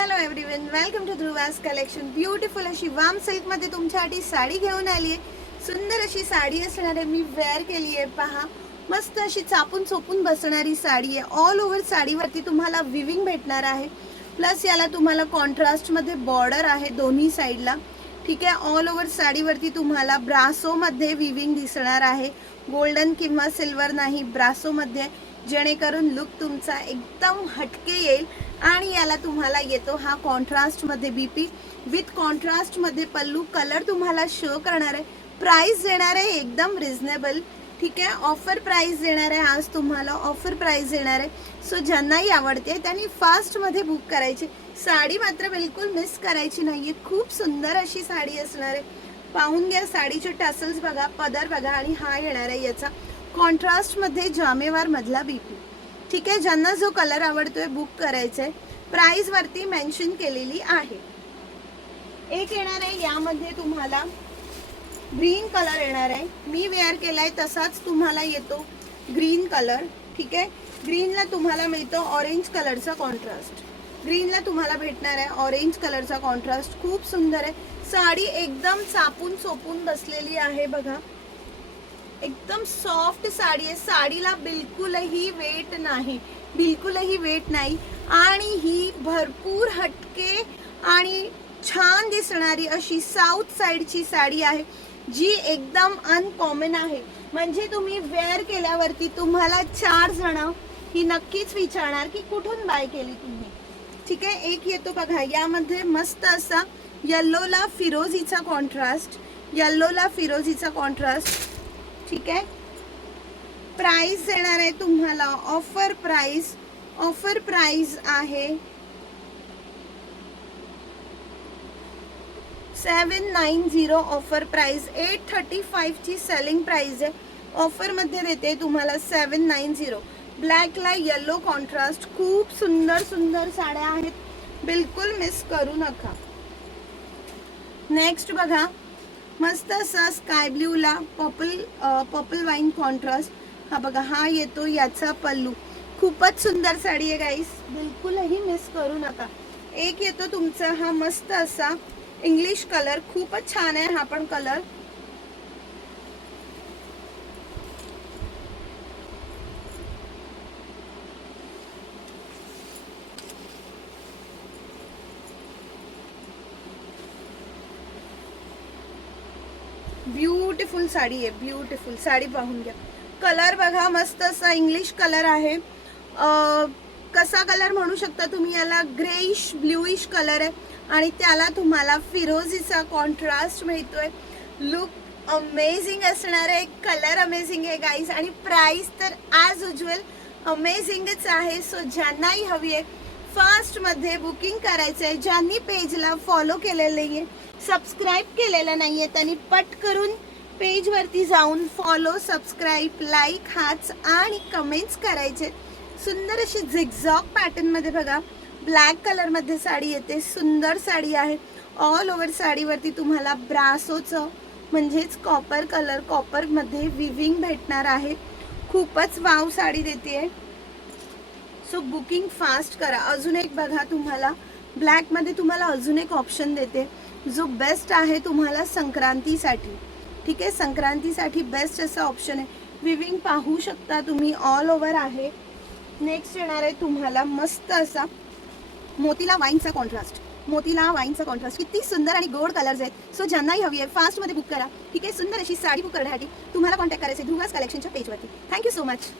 Hello everyone, welcome to Dhruvas collection. Beautiful अशी वाम silk मध्ये तुमच्यासाठी साडी घेऊन आली आहे. सुंदर अशी साडी असणार आहे. मी वेअर केली आहे. पहा, मस्त अशी चापून चोपून बसणारी साडी आहे. ऑल ओव्हर साडीवरती तुम्हाला विविंग भेटणार आहे. प्लस याला तुम्हाला कॉन्ट्रास्ट मध्ये बॉर्डर आहे दोन्ही साईडला. ठीक आहे. ऑल ओव्हर साडीवरती तुम्हाला ब्रासो मध्ये विविंग दिसणार आहे. गोल्डन किंवा सिल्वर नाही, ब्रासो मध्ये, जेणेकरून लुक तुमचा एकदम हटके येईल. आणि याला तुम्हाला येतो हा कॉन्ट्रास्ट मध्ये बीपी विथ कॉन्ट्रास्ट मध्ये पल्लू. कलर तुम्हाला शो करणार आहे. प्राइस देणार आहे एकदम रिझनेबल. ठीक आहे. ऑफर प्राइस देणार आहे. आज तुम्हाला ऑफर प्राइस देणार आहे. सो ज्यांनाही आवडते त्यांनी फास्ट मध्ये बुक करायची. साडी मात्र बिलकुल मिस करायची नाहीये. खूप सुंदर अशी साडी असणार आहे. पाहून घ्या. साडीचे टॅसल्स बघा, पदर बघा, आणि हा येणार आहे याचा कॉन्ट्रास्ट मध्ये जामेवार मधला बीपी. ठीक आहे. ज्यांना जो कलर आवडतोय बुक करायचंय. प्राइस वरती मेन्शन केलेली आहे. एक येणार आहे यामध्ये तुम्हाला ग्रीन कलर येणार आहे. मी वेअर केलाय तसाच तुम्हाला येतो ग्रीन कलर. ठीक आहे. ग्रीनला तुम्हाला मिळतो ऑरेंज कलरचा कॉन्ट्रास्ट. ग्रीनला तुम्हाला भेटणार आहे ऑरेंज कलरचा कॉन्ट्रास्ट. खूप सुंदर आहे. साडी एकदम चापून चोपून बसलेली आहे बघा. एकदम सॉफ्ट साडी आहे. साडीला बिलकुलही वेट नाही, बिलकुलही वेट नाही. आणि ही भरपूर हटके आणि छान दिसणारी अशी साऊथ साईडची साडी आहे, जी एकदम अनकॉमन आहे. म्हणजे तुम्ही वेअर केल्यावरती तुम्हाला 4 जण ही नक्कीच विचारणार की कुठून बाय केली तुम्ही. ठीक आहे. एक येतो बघा यामध्ये मस्त असा येल्लोला फिरोजीचा कॉन्ट्रास्ट. येल्लोला फिरोजीचा कॉन्ट्रास्ट. ठीक आहे. प्राइस देणार आहे तुम्हाला ऑफर प्राइस. ऑफर प्राइस आहे 790. ऑफर प्राइस 835 ची सेलिंग प्राइस आहे. ऑफर मध्ये देते तुम्हाला 790. ब्लॅकला येलो कॉन्ट्रास्ट. खूप सुंदर सुंदर साड्या आहेत, बिलकुल मिस करू नका. नेक्स्ट बघा मस्त असा स्काय ब्ल्यूला पर्पल वाईन कॉन्ट्रास्ट. हा बघा, हा येतो याचा पल्लू. खूपच सुंदर साडी आहे गाईस, बिलकुलही मिस करू नका. एक येतो तुमचा हा मस्त असा इंग्लिश कलर. खूपच छान आहे हा पण कलर. ब्युटिफुल साडी आहे. ब्युटिफुल साडी पाहून घ्या. कलर बघा मस्त असा इंग्लिश कलर आहे. कसा कलर म्हणू शकता तुम्ही याला, ग्रेइश ब्ल्यूइश कलर आहे. आणि त्याला तुम्हाला फिरोजीचा कॉन्ट्रास्ट मिळतोय. लुक अमेझिंग असणार आहे. कलर अमेझिंग आहे गाईज. आणि प्राइस तर ॲज युज्युअल अमेझिंगच आहे. सो ज्यांनाही हवी आहे फास्ट मध्ये बुकिंग करायचं आहे. ज्यांनी पेजला फॉलो केलेलं नाहीये, सबस्क्राईब केलेलं नाहीये, त्यांनी पट करून पेज वरती जाऊन फॉलो, सबस्क्राईब, लाईक हाच आणि कमेंट्स करायचे. सुंदर अशी झिगझॉग पॅटर्न मध्ये बघा ब्लॅक कलर मध्ये साडी येते. सुंदर साडी आहे. ऑल ओव्हर साडीवरती तुम्हाला ब्रासोचं म्हणजेच कॉपर कलर, कॉपर मध्ये विविंग भेटणार आहे. खूपच वाव साडी देते. सो बुकिंग फास्ट करा. अजून एक बघा तुम्हाला ब्लॅक मध्ये तुम्हाला अजून एक ऑप्शन देते जो बेस्ट आहे तुम्हाला संक्रांतीसाठी. ठीक आहे. संक्रांतीसाठी बेस्ट असा ऑप्शन आहे. विविंग पाहू शकता तुम्ही, ऑल ओव्हर आहे. नेक्स्ट येणार आहे तुम्हाला मस्त असा मोतीला वाईनचा कॉन्ट्रास्ट. मोतीला वाईनचा कॉन्ट्रास्ट. किती सुंदर आणि गोड कलर्स आहेत. सो ज्यांनाही हवी आहे फास्ट मध्ये बुक करा. ठीक आहे. सुंदर अशी साडी बुक करण्यासाठी तुम्हाला कॉन्टॅक्ट करायचे ध्रुवास कलेक्शनच्या पेजवरती. Thank you so much.